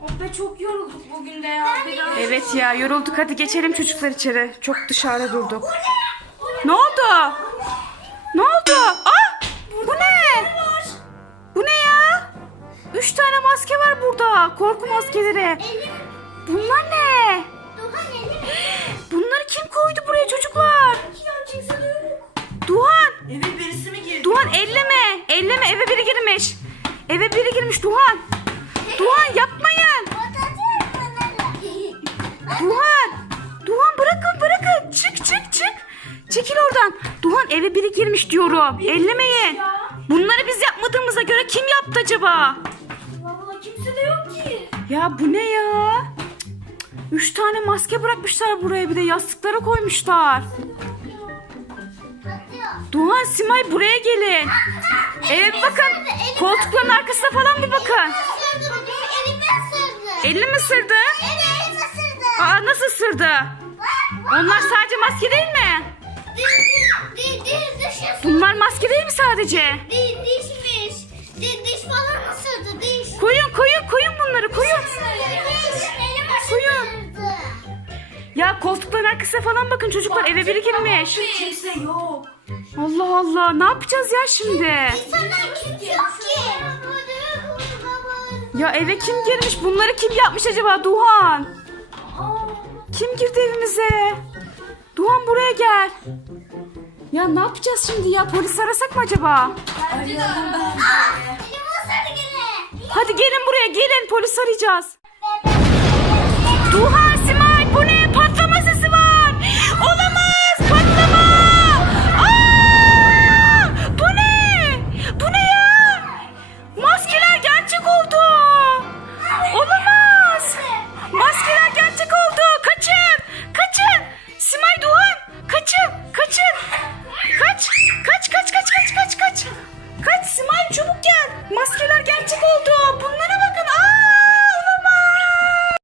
Oh be çok yorulduk bugün de ya. Biraz. Evet ya yorulduk hadi geçelim çocuklar içeri. Çok dışarıda durduk. Ne oldu? Ne oldu? Aa! Bu ne? Bu ne ya? Üç tane maske var burada. Korku maskeleri. Bunlar ne? Bunları kim koydu buraya çocuklar? Duhan. Eve birisi mi girdi? Duhan elleme. Elleme eve biri girmiş. Eve biri girmiş Duhan. Duhan yapmayın. Çık çık. Çekil oradan. Duhan eve biri girmiş diyorum. Ellemeyin. ya. Bunları biz yapmadığımıza göre kim yaptı acaba? Vallahi kimse de yok ki. Ya bu ne ya? Üç tane maske bırakmışlar buraya bir de yastıklara koymuşlar. Duhan, Simay buraya gelin. Evet bakın. Koltukların arkasına falan bir bakın. Elini mi ısırdı? Aa nasıl ısırdı? Onlar sadece maske değil mi? Bunlar maske değil mi sadece? Dişmiş. Diş falan ısırdı diş. Koyun koyun koyun bunları koyun. Koyun. Ya koltukların arkasına falan bakın çocuklar eve biri girmiş. Kimse yok. Allah Allah ne yapacağız ya şimdi? İnsanlar kimse yok ki. Ya eve kim girmiş? Bunları kim yapmış acaba Duhan? Kim girdi evimize? Duhan buraya gel. Ya ne yapacağız şimdi ya? Polis arasak mı acaba? Elim ısırdı gene. Hadi gelin buraya gelin polis arayacağız. Duhan maskeler gerçek oldu. Bunlara